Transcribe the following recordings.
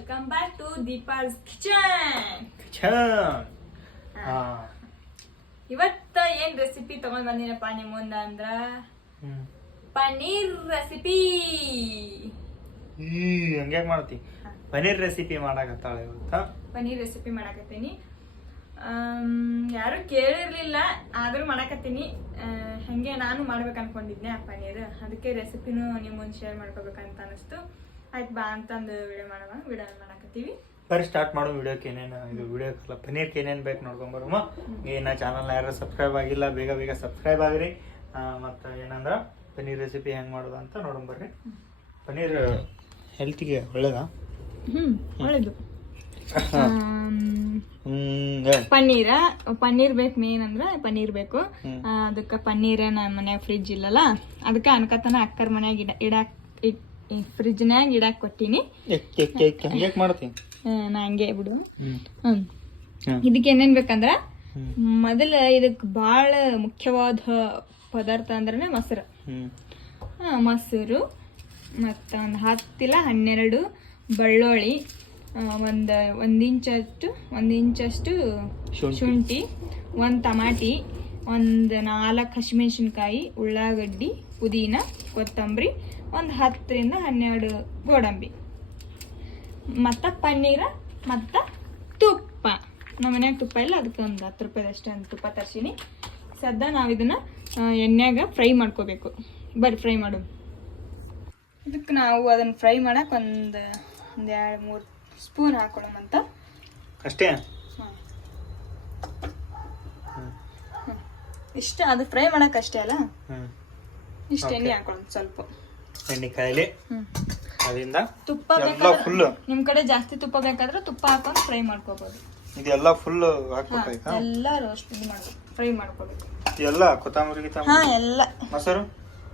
Welcome back to Deepa's kitchen. ಇವತ್ತ ಏನ್ recipe ತಗೊಂಡ್ ಬಂದಿನಪ್ಪ ನಿಮ್ ಮುಂದ ಅಂದ್ರ ಪನ್ನೀರ್ ರೆಸಿಪಿ. ಹಂಗ್ಯಾಕ್ ಮಾಡ್ತಿ? ಪನ್ನೀರ್ ರೆಸಿಪಿ ಮಾಡಾಕತ್ತಾಳ ಇವತ್ತ. ಪನ್ನೀರ್ ರೆಸಿಪಿ ಮಾಡಾಕತ್ತೀನಿ. ಯಾರು ಕೇಳಿರ್ಲಿಲ್ಲ ಆದ್ರೂ ಮಾಡಾಕತ್ತೀನಿ. ಹಂಗೆ ನಾನು ಮಾಡ್ಬೇಕು ಅನ್ಕೊಂಡಿದ್ನೆ ಆ ಪನ್ನೀರ್, ಅದಕ್ಕೆ ರೆಸಿಪಿನೂ ನಿಮ್ ಮುಂದೆ ಶೇರ್ ಮಾಡ್ಕೋಬೇಕಂತ ಅನಿಸ್ತು. ಆಯ್ತು ಬಾ ಅಂತಂದು ವಿಡಿಯೋ ಮಾಡಾಕತ್ತೀವಿ. ಬರೀ ಸ್ಟಾರ್ಟ್ ಮಾಡೋ ವಿಡಿಯೋಕ್ಕೆ ಏನೇನು ಇದು ವಿಡಿಯೋಕ್ಕಲ್ಲ ಪನ್ನೀರ್ಗೆ ಏನೇನು ಬೇಕು ನೋಡ್ಕೊಂಬರಮ್ಮ. ಏನು ಚಾನಲ್ನ ಯಾರು ಸಬ್ಸ್ಕ್ರೈಬ್ ಆಗಿಲ್ಲ ಬೇಗ ಸಬ್ಸ್ಕ್ರೈಬ್ ಆಗ್ರಿ. ಮತ್ತು ಏನಂದ್ರೆ ಪನ್ನೀರ್ ರೆಸಿಪಿ ಹೆಂಗೆ ಮಾಡೋದು ಅಂತ ನೋಡೋಣ. ಪನ್ನೀರ್ ಹೆಲ್ತಿಗೆ ಒಳ್ಳೇದಾ? ಒಳ್ಳೇದು. ಪನ್ನೀರ್ ಬೇಕು. ಮೇನ್ ಅಂದ್ರೆ ಪನ್ನೀರ್ ಬೇಕು. ಅದಕ್ಕೆ ಪನ್ನೀರ್ ನಮ್ಮ ಮನ್ಯಾಗ ಫ್ರಿಜ್ ಇಲ್ಲಲ್ಲ, ಅದಕ್ಕೆ ಅನ್ಕತನ ಅಕ್ಕರ್ ಮನ್ಯಾಗ ಫ್ರಿಜ್ನಾಗ ಇಡಾಕ್ ಕೊಟ್ಟಿನಿ. ನಾ ಹಂಗೆ ಬಿಡು. ಇದಕ್ಕೆ ಏನೇನ್ ಬೇಕಂದ್ರ ಮೊದಲ ಇದಕ್ ಬಾಳ ಮುಖ್ಯವಾದ ಪದಾರ್ಥ ಅಂದ್ರೆ ಮೊಸರು. ಮೊಸರು ಮತ್ತ ಒಂದ್ 10 ಇಲ್ಲ 12 ಬೆಳ್ಳುಳ್ಳಿ, ಒಂದ್ ಇಂಚಷ್ಟು ಶುಂಠಿ, ಒಂದ್ ಟಮಾಟಿ, ಒಂದ್ 4 ಹಸಿಮೆಣಸಿನ್ಕಾಯಿ, ಉಳ್ಳಾಗಡ್ಡಿ, ಪುದೀನ, ಕೊತ್ತಂಬರಿ, ಒಂದ್ 10 ರಿಂದ 12 ಗೋಡಂಬಿ, ಮತ್ತ ಪನ್ನೀರ, ಮತ್ತ ತುಪ್ಪ. ನಮ್ಮ ಮನ್ಯಾಗ ತುಪ್ಪ ಇಲ್ಲ, ಅದಕ್ಕೆ ಒಂದು 10 ರೂಪಾಯಿದಷ್ಟು ಒಂದು ತುಪ್ಪ ತರ್ಸೀನಿ. ಸದ್ಯ ನಾವು ಇದನ್ನ ಎಣ್ಣೆಗ ಫ್ರೈ ಮಾಡ್ಕೋಬೇಕು. ಬರ್ರಿ ಫ್ರೈ ಮಾಡೋದು. ಇದಕ್ಕೆ ನಾವು ಅದನ್ನ ಫ್ರೈ ಮಾಡಕ್ ಒಂದ್ 2-3 ಸ್ಪೂನ್ ಹಾಕೊಳ್ಳೋಮಂತ ಅಷ್ಟೇ. ಇಷ್ಟ, ಅದು ಫ್ರೈ ಮಾಡಕ್ ಅಷ್ಟೇ ಅಲ್ಲ. ಇಷ್ಟ ಎಣ್ಣೆ ಹಾಕೊಳ್ಳೋದು, ಸ್ವಲ್ಪ ಎಣ್ಣೆ ಕಾಯಿಲೆ. ಅದರಿಂದ ತುಪ್ಪ ಬೇಕಾದ್ರೆ ನಿಮ್ ಕಡೆ ಜಾಸ್ತಿ ತುಪ್ಪ ಬೇಕಾದ್ರೆ ತುಪ್ಪ ಹಾಕೊಂಡು ಫ್ರೈ ಮಾಡ್ಕೋಬಹುದು. ಇದೆಲ್ಲ ಫುಲ್ ಹಾಕ್ಬೇಕು, ಎಲ್ಲ ರೋಸ್ಟ್ ಮಾಡ್ಬೇಕು, ಫ್ರೈ ಮಾಡ್ಕೋಬೇಕು ಎಲ್ಲ. ಕೊತ್ತಂಬರಿ ಎಲ್ಲ.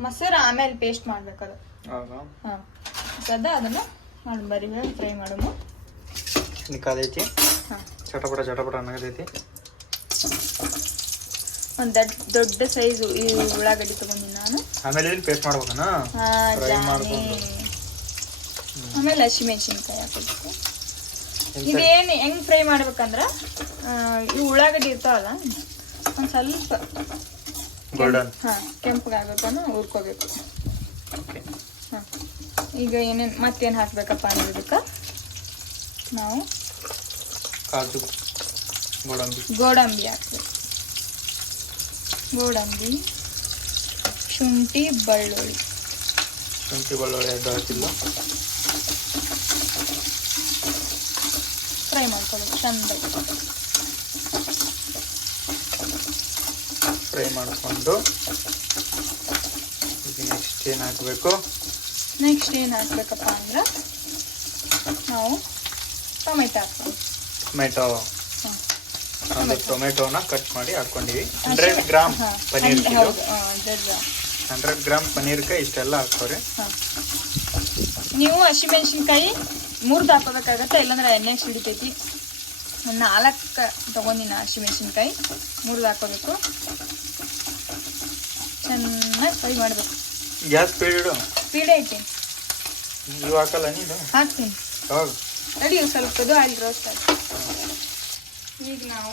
ಮೊಸರು ಆಮೇಲೆ ಪೇಸ್ಟ್ ಮಾಡ್ಬೇಕದು. ಸದಾ ಅದನ್ನ ಬರೀ ಫ್ರೈ ಮಾಡೋಣ. ಕಾದೈತಿ, ಚಟಪಟ ಅನ್ನೋದೈತಿ. ಒಂದ್ ದೊಡ್ಡ ಸೈಜ್ ಉಳ್ಳಾಗಡ್ಡಿ ತಗೊಂಡಿನಿ ನಾನು. ಆಮೇಲೆ ಪೇಸ್ಟ್ ಮಾಡ್ಬೇಕನ, ಆಮೇಲೆ ಹಸಿಮೆಣಸಿನ್ಕಾಯಿ ಹಾಕಬೇಕು. ಇದೇನು ಹೆಂಗ್ ಫ್ರೈ ಮಾಡ್ಬೇಕಂದ್ರ ಈ ಉಳ್ಳಾಗಡ್ಡಿ ಇರ್ತಾವಲ್ಲ, ಒಂದ್ ಸ್ವಲ್ಪ ಗೋಲ್ಡನ್ ಕೆಂಪಗಾಗಬೇಕನ್ನು ಹುರ್ಕೋಬೇಕು. ಈಗ ಮತ್ತೇನ್ ಹಾಕ್ಬೇಕಪ್ಪ ಅಂದ್ರೆ ಇದಕ್ಕೆ ನಾವು ಕಾಜು, ಗೋಡಂಬಿ ಹಾಕ್ಬೇಕು. ಗೋಡಂಬಿ, ಶುಂಠಿ ಬೆಳ್ಳುಳ್ಳಿ ಅದು ಹಾಕಿಲ್ಲ. ಫ್ರೈ ಮಾಡ್ಕೋಬೇಕು ಚಂದಾಗಿ. ಫ್ರೈ ಮಾಡಿಕೊಂಡು ನೆಕ್ಸ್ಟ್ ಏನು ಹಾಕಬೇಕು? ನೆಕ್ಸ್ಟ್ ಏನು ಹಾಕ್ಬೇಕಪ್ಪ ಅಂದ್ರೆ ನಾವು ಟೊಮೆಟೊ ಹಾಕ್ಬೇಕು. ಟೊಮೆಟೊನ ಕಟ್ ಮಾಡಿ ಹಾಕೊಂಡಿವಿ. 100 ಗ್ರಾಮ್ ಪನ್ನೀರ್, 100 ಗ್ರಾಮ್ ಪನ್ನೀರ್ಗೆ ಇಷ್ಟೆಲ್ಲ ಹಾಕೋರಿ. ನೀವು ಹಸಿಮೆಣಸಿನ್ಕಾಯಿ 3 ಹಾಕೋಬೇಕಾಗತ್ತೆ, ಇಲ್ಲಾಂದ್ರೆ ಎಣ್ಣೆ ಸಿಡಿತೈತಿ. 4 ತಗೊಂಡಿನ ಹಸಿಮೆಣಸಿನ್ಕಾಯಿ 3 ಹಾಕೋಬೇಕು. ಚೆನ್ನಾಗಿ ಫ್ರೈ ಮಾಡ್ಬೇಕು. ಗ್ಯಾಸ್ ಸ್ಪೀಡ್ ಐತಿ. ಇವು ಹಾಕಲ್ಲ ನೀನು? ಹಾಕ್ತೀನಿ. ಹೌದು, ರೆಡಿ. ಸ್ವಲ್ಪ ಆಯಿಲ್ ರೋಸ್ಟ್ ಆಯ್ತು. ಈಗ ನಾವು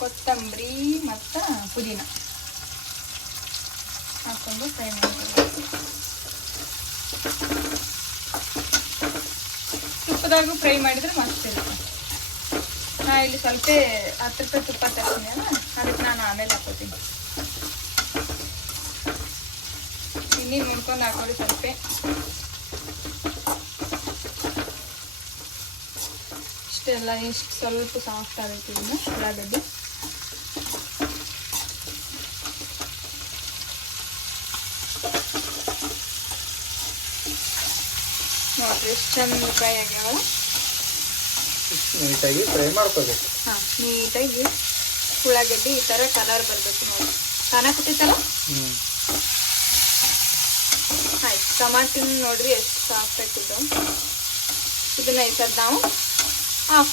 ಕೊತ್ತಂಬರಿ ಮತ್ತು ಪುದೀನ ಹಾಕೊಂಡು ಫ್ರೈ ಮಾಡ್ತೀವಿ. ತುಪ್ಪದಾಗೂ ಫ್ರೈ ಮಾಡಿದ್ರೆ ಮಸ್ತ್ ಇರುತ್ತೆ. ನಾ ಇಲ್ಲಿ ಸ್ವಲ್ಪ 10 ರೂಪಾಯಿ ತುಪ್ಪ ತರ್ತೀನಿ ಅಲ್ಲ, ಅದಕ್ಕೆ ನಾನು ಆಮೇಲೆ ಹಾಕೋತೀನಿ. ಇನ್ನೀನು ನೋಡ್ಕೊಂಡು ಹಾಕೋರಿ ಸ್ವಲ್ಪ. ಇಷ್ಟೆಲ್ಲ ಇಷ್ಟು ಸ್ವಲ್ಪ ಸಾಫ್ಟ್ ಆಗೈತಿ ಇದನ್ನ ಉಳ್ಳಾಗಡ್ಡಿ. ನೋಡ್ರಿ ಎಷ್ಟು ಚಂದ ಫ್ರೈ ಆಗ್ಯಾವ. ನೀಟಾಗಿ ಫ್ರೈ ಮಾಡ್ಕೋಬೇಕು. ನೀಟಾಗಿ ಉಳ್ಳಾಗಡ್ಡಿ ಈ ಥರ ಕಲರ್ ಬರಬೇಕು ನೋಡಿ. ಕಾಣಕತ್ತೈತಲ್ಲ? ಆಯ್ತು. ಟಮಾಟಿನ ನೋಡ್ರಿ ಎಷ್ಟು ಸಾಫ್ಟ್ ಆಗ್ತಿದ್ದು. ಇದನ್ನ ಈ ಥರ ನಾವು ಆಫ್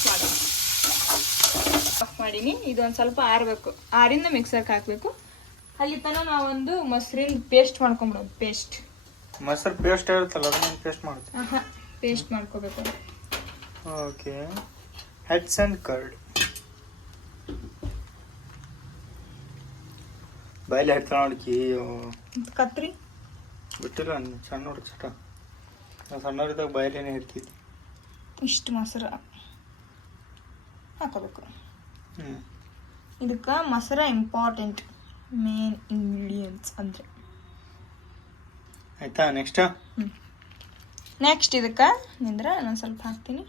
ಮಾಡೀನಿ. ಇದೊಂದು ಸ್ವಲ್ಪ ಆರಬೇಕು. ಆರಿಂದ ಮಿಕ್ಸರ್ಗೆ ಹಾಕಬೇಕು. ಅಲ್ಲಿ ತನಕ ನಾವೊಂದು ಮೊಸರಿನ ಪೇಸ್ಟ್ ಮಾಡ್ಕೊಂಬಿಡೋದು. ಮೊಸರು ಪೇಸ್ಟ್ ಇರುತ್ತಲ್ಲ, ಅದನ್ನ ಪೇಸ್ಟ್ ಮಾಡ್ತೀವಿ. ಪೇಸ್ಟ್ ಮಾಡ್ಕೋಬೇಕು. Okay heads and curd. ಬಾಯಲ್ಲಿ ಹೆಡ್ತಾಳ ನೋಡ್ಕಿ. ಕತ್ರಿ ಬಿಟ್ಟಿಲ್ಲ ಸಣ್ಣ ನೋಡಿ ಚಟ. ನಾವು ಸಣ್ಣವ್ರಿದ್ದಾಗ ಬಾಯಲ್ಲೇನೆ ಇರ್ತಿದ್ವಿ. ಇಷ್ಟು ಮೊಸರು ಹಾಕೋಬೇಕು. ಹ್ಞೂ ಇದಕ್ಕೆ ಮೊಸರು ಇಂಪಾರ್ಟೆಂಟ್, ಮೇನ್ ಇಂಗ್ರೀಡಿಯೆಂಟ್ಸ್ ಅಂದರೆ. ಆಯ್ತಾ ನೆಕ್ಸ್ಟ್? ನೆಕ್ಸ್ಟ್ ಇದಕ್ಕೆ ನಿಂದ್ರೆ ನಾನು ಸ್ವಲ್ಪ ಹಾಕ್ತೀನಿ.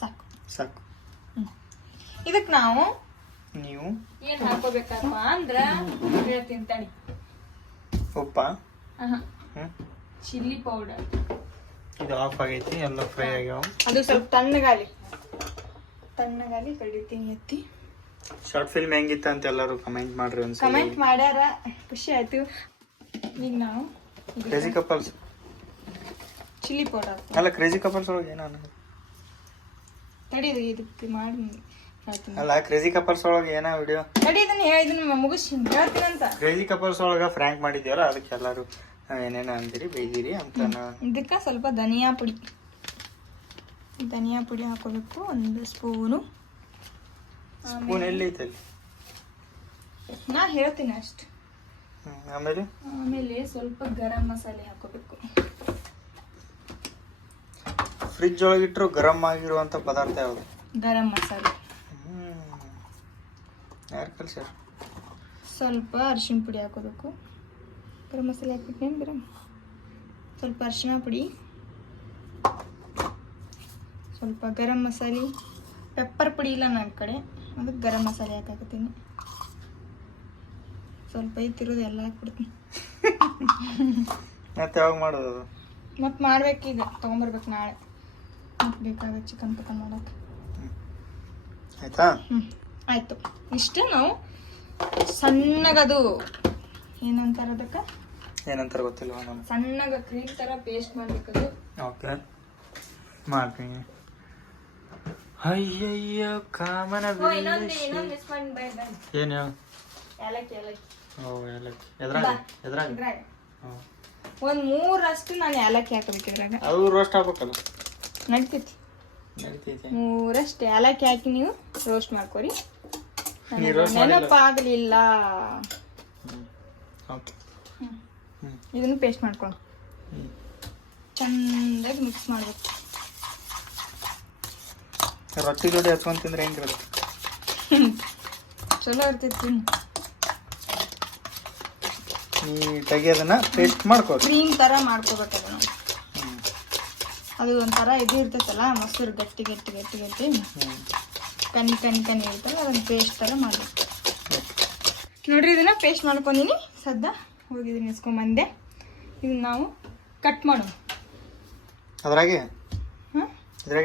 ಸಾಕು ಸಾಕು. ಇದಕ್ಕೆ ನಾವು ನೀವು ಏನು ಹಾಕೋಬೇಕಪ್ಪ ಅಂದ್ರೆ ಹೇಳ್ತೀನಿ ತಡಿ. ಉಪ್ಪ, ಚಿಲ್ಲಿ ಪೌಡರ್. ಇದು ಆಫ್ ಆಗೈತಿ, ಎಲ್ಲ ಫ್ರೈ ಆಗ್ಯಾವ. ಅದು ಸ್ವಲ್ಪ ತಣ್ಣಗಾಲಿ ಕಡಿತೀನಿ ಎತ್ತಿ. ಶಾರ್ಟ್ ಫಿಲ್ಮ್ ಹೆಂಗಿತ್ತ ಅಂತ ಎಲ್ಲರೂ ಕಮೆಂಟ್ ಮಾಡ್ರಿ ಒಂದ್ಸಲ. ಕಮೆಂಟ್ ಮಾಡ್ಯಾರ, ಖುಷಿ ಆಯ್ತು. ಈಗ ನಾವು ಕ್ರೇಜಿ ಕಪಲ್ಸ್ ಚಿಲ್ಲಿ ಪೌಡರ್ ಅಲ್ಲ, ಕ್ರೇಜಿ ಕಪಲ್ಸ್ ಒಳಗೆ ಏನೋ ತಡಿ, ಇದಕ್ಕೆ ಮಾಡಿ ಹೇಳ್ತೀನಿ. ಅಲ್ಲ, ಕ್ರೇಜಿ ಕಪಲ್ಸ್ ಒಳಗೆ ಏನೋ ವಿಡಿಯೋ ತಡಿ, ಇದನ್ನ ಮುಗಿಸಿ ಹೇಳ್ತೀನಂತ. ಕ್ರೇಜಿ ಕಪಲ್ಸ್ ಒಳಗೆ ಫ್ರ್ಯಾಂಕ್ ಮಾಡಿದ್ಯಾರ, ಅದಕ್ಕೆ ಎಲ್ಲರೂ ಏನೇನು ಅಂದಿರಿ ಬೈದಿರಿ ಅಂತ. ಇದಕ್ಕೆ ಸ್ವಲ್ಪ ಧನಿಯಾ ಪುಡಿ ಹಾಕೋಬೇಕು, 1 ಸ್ಪೂನು. ಸ್ಪೂನ್ ಎಲ್ಲಿ ಐತಲ್ಲಿ? ನಾ ಹೇಳ್ತೀನಿ ಅಷ್ಟು. ಆಮೇಲೆ ಸ್ವಲ್ಪ ಗರಂ ಮಸಾಲೆ ಹಾಕೋಬೇಕು. ಫ್ರಿಜ್ ಒಳಗಿಟ್ರು ಗರಂ ಆಗಿರುವಂತ ಪದಾರ್ಥ ಯಾವುದು? ಗರಂ ಮಸಾಲೆ. ಯಾರು ಕಲ್ಸ್ಯಾರ? ಸ್ವಲ್ಪ ಅರಿಶಿಣ ಪುಡಿ ಹಾಕೋಬೇಕು. ಗರಂ ಮಸಾಲೆ ಹಾಕ್ಬಿಟ್ಟೇನು ಗರಂ. ಸ್ವಲ್ಪ ಅರಿಶಿಣ ಪುಡಿ, ಸ್ವಲ್ಪ ಗರಂ ಮಸಾಲೆ. ಪೆಪ್ಪರ್ ಪುಡಿ ಇಲ್ಲ ನನ್ನ ಕಡೆ, ಅದಕ್ಕೆ ಗರಂ ಮಸಾಲೆ ಹಾಕಾಕತ್ತೀನಿ. ಸ್ವಲ್ಪ ಐತಿರೋದು ಎಲ್ಲ ಹಾಕ್ಬಿಡ್ತೀನಿ. ಮತ್ತೆ ಯಾವಾಗ ಮಾಡೋದು? ಮತ್ತೆ ಮಾಡ್ಬೇಕೀಗ, ತೊಗೊಂಬರ್ಬೇಕು ನಾಳೆ. ಮತ್ತೆ ಬೇಕಾಗುತ್ತೆ ಚಿಕನ್ ಪಕನ್ ಮಾಡೋಕೆ. ಆಯ್ತಾ? ಆಯಿತು. ಇಷ್ಟು ನಾವು ಸಣ್ಣಗದು ಏನಂತಾರ ಅದಕ್ಕೆ, ಏನಂತಾರೆ ಗೊತ್ತಿಲ್ವ ನಮ್ಗೆ. ಸಣ್ಣಗ ಕ್ರೀಮ್ ಥರ ಪೇಸ್ಟ್ ಮಾಡ್ಬೇಕದು. ಓಕೆ, ಮಾಡ್ತೀನಿ. ಅಯ್ಯಯ್ಯ ಕಾಮನ ಏನು? ಏಲಕ್ಕಿ. ಓ ಏಲಕ್ಕಿ. ಎದ್ರಾಗ ಒಂದು 3 ನಾನು ಏಲಕ್ಕಿ ಹಾಕಬೇಕು ಇದ್ರಾಗ. ಅದು ರೋಸ್ಟ್ ಆಗ್ಬೇಕಲ್ಲ? ನಡಿತೈತಿ. 3 ಏಲಕ್ಕಿ ಹಾಕಿ ನೀವು ರೋಸ್ಟ್ ಮಾಡ್ಕೊರಿ. ನೆನಪಾಗಲಿಲ್ಲ. ಇದನ್ನು ಪೇಸ್ಟ್ ಮಾಡ್ಕೊಳ್ಳಿ. ಚಂದಾಗಿ ಮಿಕ್ಸ್ ಮಾಡ್ಬೇಕು. ರೊಟ್ಟಿ ಜೋಡಿ ಹಚ್ಕೊಂಡ್ ತಿಂದ್ರೆ ಹೆಂಗಿರುತ್ತೆ? ಚಲೋ ಇರ್ತೈತಿ. ನೀಟಾಗಿ ಅದನ್ನ ಪೇಸ್ಟ್ ಮಾಡ್ಕೋ. ಕ್ರೀಮ್ ಥರ ಮಾಡ್ಕೋಬೇಕು ಅದನ್ನು. ಅದು ಒಂಥರ ಇದು ಇರ್ತೈತಲ್ಲ, ಮೊಸರು ಗಟ್ಟಿ ಕಣ್ಣಿ ಇರ್ತಲ್ಲ, ಅದನ್ನು ಪೇಸ್ಟ್ ಥರ ಮಾಡಬೇಕು. ನೋಡ್ರಿ, ಇದನ್ನ ಪೇಸ್ಟ್ ಮಾಡ್ಕೊಂಡಿನಿ. ಸದ್ದ ಹೋಗಿದ್ದೀನಿ ಇಸ್ಕೊಂಬಂದೆ. ಇದನ್ನ ನಾವು ಕಟ್ ಮಾಡೋಣ. ಅದ್ರಾಗೆ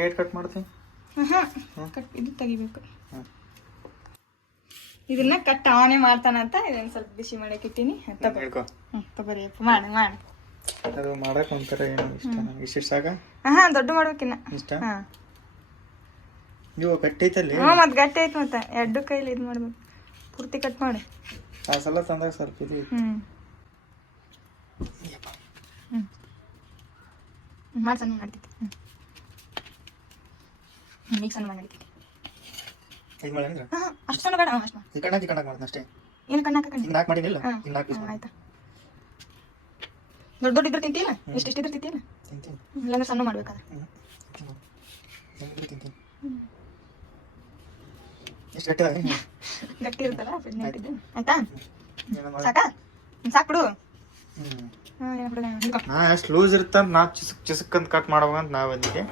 ಎಷ್ಟು ಕಟ್ ಮಾಡ್ತೀವಿ? ಇದು ತೆಗಿಬೇಕು. ಇದನ್ನ ಕಟ್ ಅವನೇ ಮಾಡ್ತಾನಂತ ಇದನ್ನ ಸ್ವಲ್ಪ ಬಿಸಿ ಮಾಡಕ್ಕೆ ಇಟ್ಟಿನಿ. ತಗೋರಿ ಮಾಡಿ. ಅದು ಮಾಡಕ್ ಒಂಥರ ಏನೋ ಇಷ್ಟ ನಂಗೆ. ಇಷ್ಟ ಸಾಕ? ದೊಡ್ಡ ಮಾಡ್ಬೇಕಿನ್ನ ಇಷ್ಟ. ನೀವು ಗಟ್ಟೈತಲ್ಲಿ? ಮತ್ತೆ ಗಟ್ಟಿ ಐತಿ. ಮತ್ತೆ 2 ಕೈಲಿ ಇದು ಮಾಡ್ಬೇಕು. ಪೂರ್ತಿ ಕಟ್ ಮಾಡಿ. ಆ ಸಲ ತಂದಾಗ ಸ್ವಲ್ಪ ಇದು ಮಾಡಿ ಸಣ್ಣ ಮಾಡ್ತೈತಿ. ಈಗ ಸಣ್ಣ ಮಾಡಿ. ಈಗ ಮಾಡಂದ್ರೆ ಅಷ್ಟು ಸಣ್ಣ ಬೇಡ. ಅಷ್ಟು ಈ ಕಣ್ಣಾಗಿ ಮಾಡ್ತೀನಿ ಅಷ್ಟೇ. ಏನು ಕಣ್ಣು ಹಾಕಂಡಿ? 4 ಮಾಡಿನಿಲ್ಲ, 4 ಪೀಸ್ ಆಯ್ತಾ. ದೊಡ್ಡ ಇದ್ರೆ ತಿಂತಿಲ್ಲ? ಎಷ್ಟು ಇದ್ರೆ ತಿಂತಿಲ್ಲ? ಇಲ್ಲಾಂದ್ರೆ ಸಣ್ಣ ಮಾಡ್ಬೇಕಾದ್ರೆ ಎಷ್ಟು ಗಟ್ಟಿ ಗಟ್ಟಿ ಇರುತ್ತಲ್ಲ. ಆಯ್ತಾ? ಸಾಕಾ? ಸಾಕ್ಬಿಡು. ನಾ ಎಷ್ಟು ಲೂಸ್ ಇರ್ತಂತ ನಾ ಚಿಸಕ್ ಅಂತ ಕಟ್ ಮಾಡ್ಬೇಕಂತ ನಾವು ಅದಕ್ಕೆ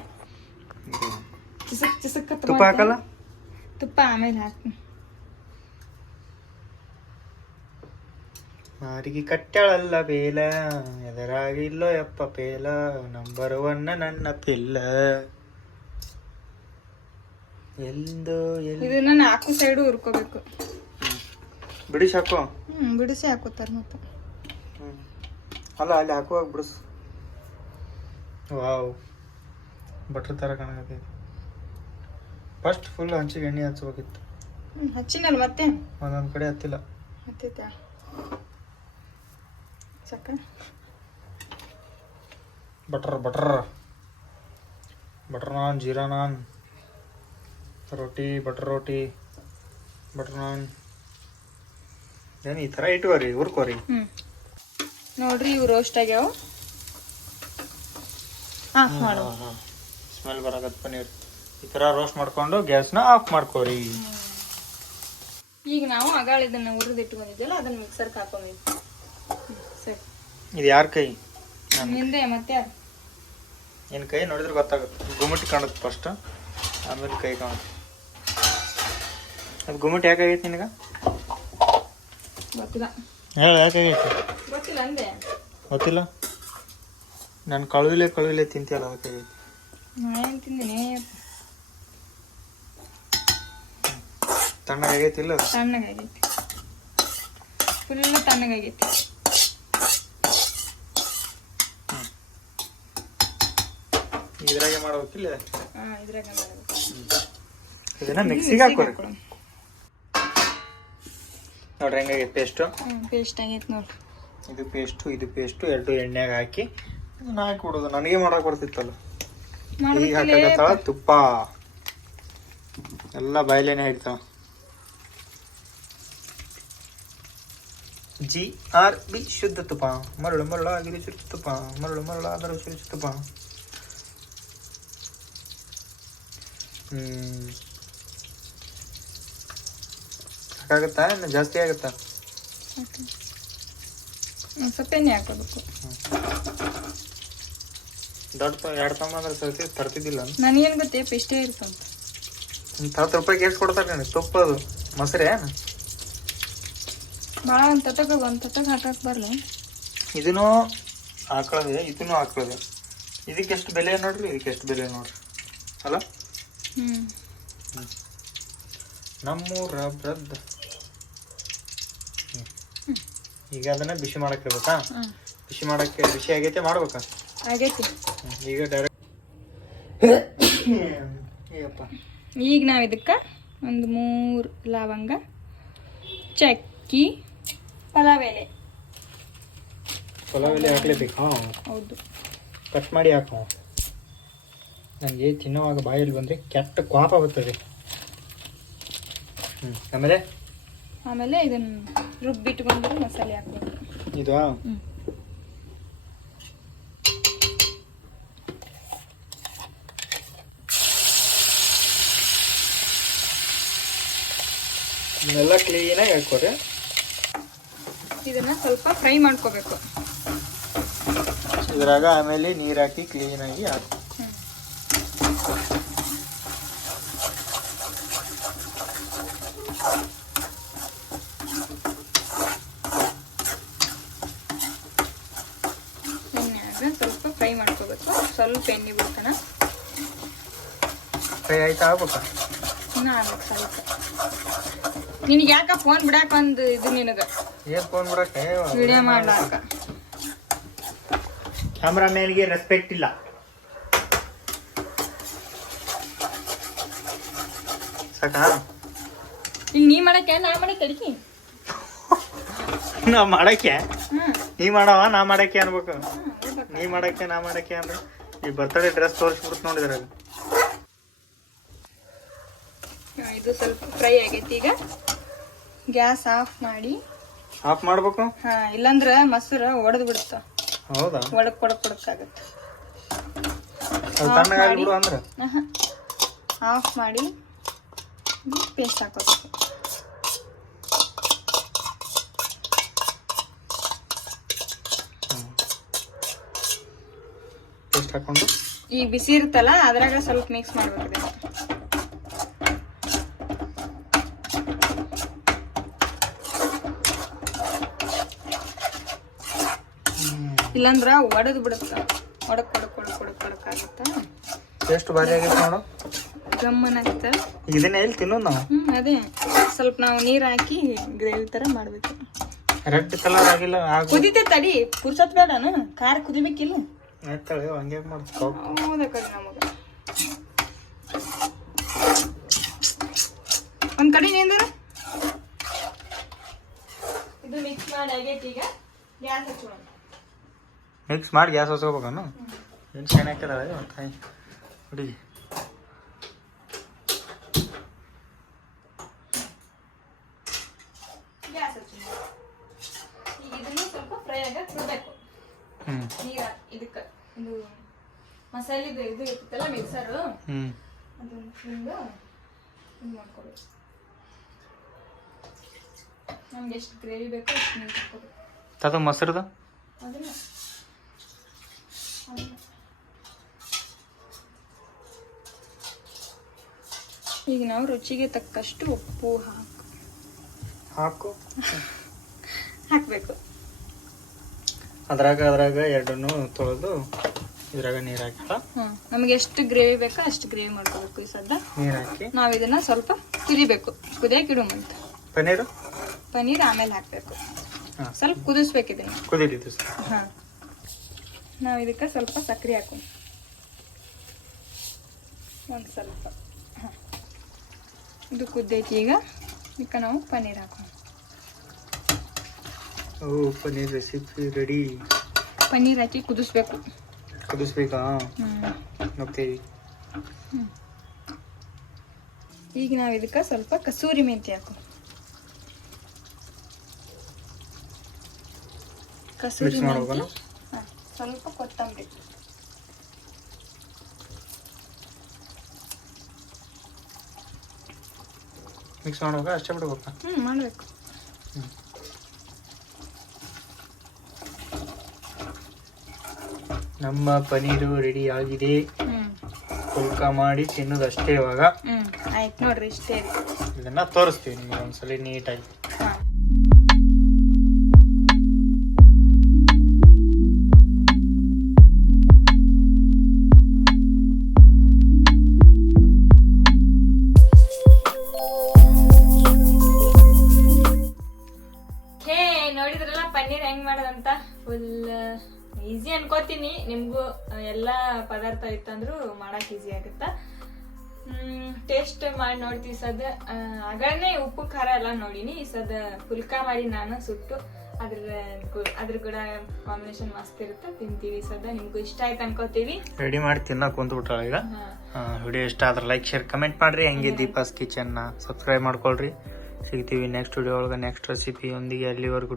ಚಿಸಕ್ ತುಪ್ಪ ಹಾಕಲ್ಲ? ತುಪ್ಪ ಆಮೇಲೆ ಹಾಕ್ತೀನಿ. ಮಾರಿಗೆ ಕಟ್ಟಾಳಲ್ಲ ಬೇಲ, ಎದರಾಗಿಲ್ಲೋ ಯಪ್ಪ ಪೇಲ, ನಂಬರ್ 1 ನನ್ನ ಪಿಲ್ಲ. ಇದನ್ನ 4 ಸೈಡು ಹುರ್ಕೋಬೇಕು. ಬಿಡಿಸಿ ಹಾಕೋ. ಬಿಡಿಸಿ ಹಾಕೋತಾರ ಮತ್ತೆ. ಅಲ್ಲ ಅಲ್ಲಿ ಹಾಕುವಾಗ ಬಿಡಿಸು. ವಾವ್, ಬಟ್ರ್ ಥರ ಕಾಣಕತ್ತೈತಿ. ಫಸ್ಟ್ ಫುಲ್ ಹಂಚಿಗೆ ಎಣ್ಣೆ ಹಚ್ಬೇಕಿತ್ತು. ಹಚ್ಚಿನಲ್ಲ ಮತ್ತೆ ಒಂದೊಂದು ಕಡೆ ಹತ್ತಿಲ್ಲ. ಹತ್ತೈತಾ ಸಾಕ? ಬಟರ್ ಬಟರ್ ನಾನ್, ಜೀರಾ ನಾನ್, ರೋಟಿ, ಬಟರ್ ನಾನ್ ಏನು ಈ ಥರ ಇಟ್ಕೋರಿ, ಹುರ್ಕೋರಿ. ನೋಡ್ರಿ ಇವು ರೋಸ್ಟ್ ಆಗ್ಯಾವ. ಆಫ್ ಮಾಡು. ಸ್ಮೆಲ್ ಬರಾಕತ್ತ ಪನ್ನೀರ್. ಈ ಥರ ರೋಸ್ಟ್ ಮಾಡ್ಕೊಂಡು ಗ್ಯಾಸ್ನ ಆಫ್ ಮಾಡ್ಕೋರಿ. ಈಗ ನಾವು ಅಗಾಳ ಇದನ್ನ ಹುರಿದು ಇಟ್ಕೊಂಡಿದ್ದೆಲ್ಲ ಅದನ್ನ ಮಿಕ್ಸರ್ಗೆ ಹಾಕೊಂಡಿದ್ವಿ. ಸರಿ, ಇದು ಯಾರ ಕೈ? ನಿಂದೆ. ಮತ್ತೆ ಯಾರು? ನಿನ್ನ ಕೈ ನೋಡಿದ್ರೆ ಗೊತ್ತಾಗುತ್ತೆ. ಗುಮ್ಮಟಿ ಕಾಣುತ್ತೆ ಫಸ್ಟ್, ಆಮೇಲೆ ಕೈ ಕಾಣುತ್ತೆ. ಅದು ಗುಮ್ಮಟಿ ಯಾಕಾಗೈತಿ ನಿನಗೆ? ಗೊತ್ತಿಲ್ಲ. ಹೇಳ, ಯಾಕಾಗೈತಿ? ಗೊತ್ತಿಲ್ಲ ಅಂದೆ. ಗೊತ್ತಿಲ್ಲ. ನಾನು ಕಳುವಿಲೆ ತಿಂತೀಯಲ್ಲ, ಅದಕ್ಕಾಗೈತಿ. ಏನು ತಿಂದಿನಿ? ತಣ್ಣಗಾಗೈತಿ ಇಲ್ಲ? ತಣ್ಣಗಾಗೈತಿ, ಫುಲ್ ತಣ್ಣಗಾಗೈತಿ. ಇದ್ರಾಗೆ ಮಾಡ್ಬೇಕಿಲ್ಲ? ಇದ್ರಾಗ ಮಾಡಬೇಕು. ಇದನ್ನ ಮಿಕ್ಸಿಗೆ ಹಾಕೋರಿ. ನೋಡ್ರಿ ಹೆಂಗಾಗೈತೆ ಪೇಸ್ಟು. ಪೇಸ್ಟ್ ಆಗೈತೆ ನೋಡ್ರಿ. ಇದು ಪೇಸ್ಟು ಎರಡು ಎಣ್ಣೆಗೆ ಹಾಕಿ ಇದನ್ನ ಹಾಕಿ ಕೊಡೋದು. ನನಗೆ ಮಾಡಕ್ ಬರ್ತಿತ್ತಲ್ಲ. ಈಗ ಹಾಕಕತ್ತಾಳ ತುಪ್ಪ, ಎಲ್ಲ ಬಾಯ್ಲೇನೆ ಹಿಡ್ತಾವ. GRB ಶುದ್ಧ ತುಪ್ಪ, ಮರಳು ಆಗಿ ರುಚಿ ತುಪ್ಪ, ಮರಳು ಆದ ರುಚಿ ತುಪ್ಪ. ಸಾಕಾಗತ್ತಾ? ಇನ್ನು ಜಾಸ್ತಿ ಆಗುತ್ತಾ? ಸ್ವಲ್ಪ ಎಣ್ಣೆ ಹಾಕೋಬೇಕು. ದೊಡ್ಡ 2 ತಮ್ಮ ಅಂದ್ರೆ ತರ್ತಿದ್ದಿಲ್ಲ. ನನಗೇನು ಗೊತ್ತೇಪ ಇಷ್ಟೇ ಇರ್ತಂತ. 10 ರೂಪಾಯಿಗೆ ಎಷ್ಟು ಕೊಡ್ತಾರೆ ನನಗೆ ತುಪ್ಪ? ಅದು ಮೊಸರೇ ಭಾಳ ಒಂದು ತಟಕ್ಕೆ ಹಾಕಕ್ಕೆ ಬರಲ್ಲ. ಇದನ್ನು ಹಾಕೊಳ್ಳೋದೆ, ಇದನ್ನು ಹಾಕೊಳ್ಳೋದೆ. ಇದಕ್ಕೆ ಎಷ್ಟು ಬೆಲೆ ನೋಡ್ರಿ, ಇದಕ್ಕೆ ಎಷ್ಟು ಬೆಲೆ ನೋಡ್ರಿ ಅಲ್ಲ. ನಮ್ಮೂರ ಬ್ರದ್. ಈಗ ಅದನ್ನ ಬಿಸಿ ಮಾಡಕ್ಕೆ ಇರ್ಬೇಕಾ? ಬಿಸಿ ಆಗೈತೆ, ಮಾಡ್ಬೇಕಾ? ಆಗೈತಿ. ಈಗ ಡೈರೆಕ್ಟ್ ಈಗ ನಾವು ಇದಕ್ಕೆ ಒಂದು 3 ಲವಂಗ, ಚಕ್ಕಿ, ಪಲಾವ್ ಎಲೆ ಹಾಕ್ಲೇಬೇಕಾ? ಹೌದು, ಕಟ್ ಮಾಡಿ ಹಾಕೋ. ನನಗೆ ತಿನ್ನುವಾಗ ಬಾಯಲ್ಲಿ ಬಂದರೆ ಕೆಟ್ಟ ಕೋಪ ಬರ್ತದೆ. ಆಮೇಲೆ ಇದನ್ನು ರುಬ್ಬಿಟ್ಕೊಂಡು ಮಸಾಲೆ ಹಾಕ್ಬೇಕು. ಇದು ಇದನ್ನೆಲ್ಲ ಕ್ಲೀನಾಗಿ ಹಾಕೋರಿ. ಇದನ್ನ ಸ್ವಲ್ಪ ಫ್ರೈ ಮಾಡ್ಕೋಬೇಕು. ಇದ್ರಾಗ ಆಮೇಲೆ ನೀರು ಹಾಕಿ ಕ್ಲೀನಾಗಿ ಹಾಕಿ. ಸ್ವಲ್ಪ ಫ್ರೈ ಮಾಡ್ಕೋಬೇಕು. ಸ್ವಲ್ಪ ಎಣ್ಣೆ ಬಿಡ್ತಾನ. ಫ್ರೈ ಆಯ್ತಾ? ಆಗ್ಬೇಕಾ? ಇನ್ನೂ ಆಗ್ಬೇಕು ಸ್ವಲ್ಪ. ನಿನಗೆ ಯಾಕ ಫೋನ್ ಬಿಡಾಕ ಒಂದು ಇದು ನಿನಗೆ? ಏನು ಫೋನ್ ಬಿಡಕ್ಕೆ? ವಿಡಿಯೋ ಮಾಡ್ಲಾಕ. ಕ್ಯಾಮ್ರಾಮ್ಯಾನ್ಗೆ ರೆಸ್ಪೆಕ್ಟ್ ಇಲ್ಲ. ಸಾಕಾ? ಇಲ್ಲಿ ನೀ ಮಾಡಕ್ಕೆ ನಾ ಮಾಡಕ್ಕೆ ಅಡಿಕೆ? ನಾ ಮಾಡಕ್ಕೆ ನೀ ಮಾಡವ, ನಾ ಮಾಡಕ್ಕೆ ಅನ್ಬೇಕು. ನೀ ಮಾಡಕ್ಕೆ ನಾ ಮಾಡಕ್ಕೆ ಅಂದ್ರೆ ಈ ಬರ್ತಡೇ ಡ್ರೆಸ್ ತೋರಿಸ್ಬಿಡ್ತು ನೋಡಿದ್ರಾಗ. ಇದು ಸ್ವಲ್ಪ ಫ್ರೈ ಆಗೈತಿ. ಈಗ ಗ್ಯಾಸ್ ಆಫ್ ಮಾಡಿ. ಆಫ್ ಮಾಡ್ಬೇಕು? ಇಲ್ಲಾಂದ್ರೆ ಮೊಸರು ಒಡೆದು ಬಿಡುತ್ತ. ಹೌದಾ? ಒಡಕ್ಕಾಗತ್ತೆ. ತಣ್ಣಗಾಗ್ಬಿಡು ಅಂದ್ರೆ ಆಫ್ ಮಾಡಿ ಪೇಸ್ಟ್ ಹಾಕೋಬೇಕು. ಪೇಸ್ಟ್ ಹಾಕೊಂಡು ಈಗ ಬಿಸಿ ಇರುತ್ತಲ್ಲ ಅದ್ರಾಗ ಸ್ವಲ್ಪ ಮಿಕ್ಸ್ ಮಾಡ್ಬೇಕು. ಇಲ್ಲಾಂದ್ರ ಒಡೆದು ಬಿಡುತ್ತ. ಒಡಕ್ಕಾಗತ್ತ. ಎಷ್ಟು ಭಾರಿ ಆಗೈತೆ ನೋಡು. ಗಮ್ಮನಾಗ್ತ. ಇದನ್ನ ಎಲ್ಲಿ ತಿನ್ನೋದು ನಾವು? ಅದೇ ಸ್ವಲ್ಪ ನಾವು ನೀರ್ ಹಾಕಿ ಗ್ರೇವಿ ತರ ಮಾಡ್ಬೇಕು. ರೆಡ್ ಕಲರ್ ಆಗಿಲ್ಲ. ಕುದಿತೆ ತಡಿ, ಪುರ್ಸತ್ ಬೇಡನು? ಖಾರ ಕುದಿಬೇಕಿಲ್ಲ? ಆಯ್ತಾಳೆ, ಹಂಗೆ ಮಾಡ್ಕೊ. ಹೌದಕ್ಕಡಿ ನಮಗ ಒಂದ್ ಕಡೆ ನಿಂದ್ರ. ಇದು ಮಿಕ್ಸ್ ಮಾಡಿ ಆಗೈತಿ. ಈಗ ಗ್ಯಾಸ್ ಹಚ್ಚೋಣ. ಮಿಕ್ಸ್ ಮಾಡಿ ಗ್ಯಾಸ್ ಹಚ್ಕೋಬೇಕನು? ಏನು ಚೆನ್ನಾಗಿ ಹಾಕಿದಾಳೆ. ನೋಡಿ ಗ್ಯಾಸ್ ಹಚ್ಚಿ ಈಗ ಇದನ್ನು ಸ್ವಲ್ಪ ಫ್ರೈ ಆಗಕ್ಕೆ ಬಿಡಬೇಕು. ನೀರು ಇದಕ್ಕೆ ಇದು ಮಸಾಲೆದು ಇದು ಇರ್ತೈತಲ್ಲ ಮಿಕ್ಸರು, ಅದನ್ನು ಹಿಂಗೆ ಇದು ಮಾಡ್ಕೊಬೇಕು. ನಮ್ಗೆ ಎಷ್ಟು ಗ್ರೇವಿ ಬೇಕೋ ಅಷ್ಟು ನೀರು ಹಾಕೋಬೇಕು. ತಾತ ಮೊಸರದ ಅದನ್ನ ಈಗ ನಾವು ರುಚಿಗೆ ತಕ್ಕಷ್ಟು ಉಪ್ಪು ಹಾಕಬೇಕು. ಅದ್ರಾಗ ಎರಡನ್ನು ತೊಳೆದು ಇದ್ರಾಗ ನೀರು ಹಾಕಿಲ್ಲ. ನಮಗೆ ಎಷ್ಟು ಗ್ರೇವಿ ಬೇಕೋ ಅಷ್ಟು ಗ್ರೇವಿ ಮಾಡ್ಕೋಬೇಕು. ಈ ಸದ್ದ ನೀರು ಹಾಕಿ ನಾವು ಇದನ್ನ ಸ್ವಲ್ಪ ಕುದಿಬೇಕು. ಕುದಿಯಕ್ಕೆ ಇಡುವಂತ ಪನ್ನೀರ್ ಆಮೇಲೆ ಹಾಕ್ಬೇಕು. ಸ್ವಲ್ಪ ಕುದಿಸ್ಬೇಕು ಇದನ್ನ. ಕುದಿಲಿದ್ದು ಹಾ, ನಾವು ಇದಕ್ಕೆ ಸ್ವಲ್ಪ ಸಕ್ಕರೆ ಹಾಕೋಣ ಒಂದು ಸ್ವಲ್ಪ. ಇದು ಕುದ್ದೈತಿ. ಈಗ ಇದಕ್ಕೆ ನಾವು ಪನ್ನೀರ್ ಹಾಕೋಣ. Paneer recipe ready. ಪನ್ನೀರ್ ಹಾಕಿ ಕುದಿಸ್ಬೇಕಾ? ನೋಡ್ತೀವಿ. ಈಗ ನಾವು ಇದಕ್ಕೆ ಸ್ವಲ್ಪ ಕಸೂರಿ ಮೆಂತ್ಯ ಹಾಕೋಣ. ಕಸೂರಿ ಮೆಂತ್ಯ, ಸ್ವಲ್ಪ ಕೊತ್ತಂಬರಿ. ಮಿಕ್ಸ್ ಮಾಡುವಾಗ ಅಷ್ಟೇ ಬಿಡ್ಬೇಕಾ? ಮಾಡಬೇಕು. ನಮ್ಮ ಪನ್ನೀರು ರೆಡಿ ಆಗಿದೆ. ಪುಲ್ಕ ಮಾಡಿ ತಿನ್ನೋದಷ್ಟೇ ಇವಾಗ. ಆಯ್ತು ನೋಡ್ರಿ, ಇಷ್ಟೇ. ಇದನ್ನ ತೋರಿಸ್ತೀವಿ ನಿಮ್ಗೆ ಒಂದ್ಸಲಿ ನೀಟಾಗಿ. ನೋಡಿದ್ರಲ್ಲ ಪನ್ನೀರ್ ಹೆಂಗ್ ಮಾಡೋದಂತ. ಫುಲ್ ಈಸಿ ಅನ್ಕೋತೀನಿ. ನಿಮ್ಗೂ ಎಲ್ಲ ಪದಾರ್ಥ ಇತ್ತಂದ್ರೂ ಮಾಡಕ್ ಈಸಿ ಆಗುತ್ತ. ಟೇಸ್ಟ್ ಮಾಡಿ ನೋಡ್ತೀವಿ. ಸದ ಆಗನೇ ಉಪ್ಪು ಖಾರ ಎಲ್ಲ ನೋಡಿನಿ. ಸದ ಪುಲ್ಕ ಮಾಡಿ ನಾನು ಸುಟ್ಟು ಅದ್ರ ಕೂಡ ಕಾಂಬಿನೇಷನ್ ಮಸ್ತ್ ಇರುತ್ತೆ. ತಿಂತೀವಿ. ಸದ ನಿಮ್ಗೂ ಇಷ್ಟ ಆಯ್ತು ಅನ್ಕೋತೀವಿ. ರೆಡಿ ಮಾಡಿ ತಿನ್ನಕ್ ಕುಂತ್ಬಿಟ್ಟಾಳ ಈಗ. ವಿಡಿಯೋ ಇಷ್ಟ ಆದ್ರೆ ಲೈಕ್ ಶೇರ್ ಕಮೆಂಟ್ ಮಾಡ್ರಿ. ಹಂಗೆ ದೀಪಾಸ್ ಕಿಚನ್ ನ ಸಬ್ಸ್ಕ್ರೈಬ್ ಮಾಡ್ಕೊಳ್ರಿ. ಸಿಗ್ತೀವಿ ನೆಕ್ಸ್ಟ್ ವಿಡಿಯೋ ಒಳಗೆ ನೆಕ್ಸ್ಟ್ ರೆಸಿಪಿ ಒಂದಿಗೆ. ಅಲ್ಲಿವರೆಗೂ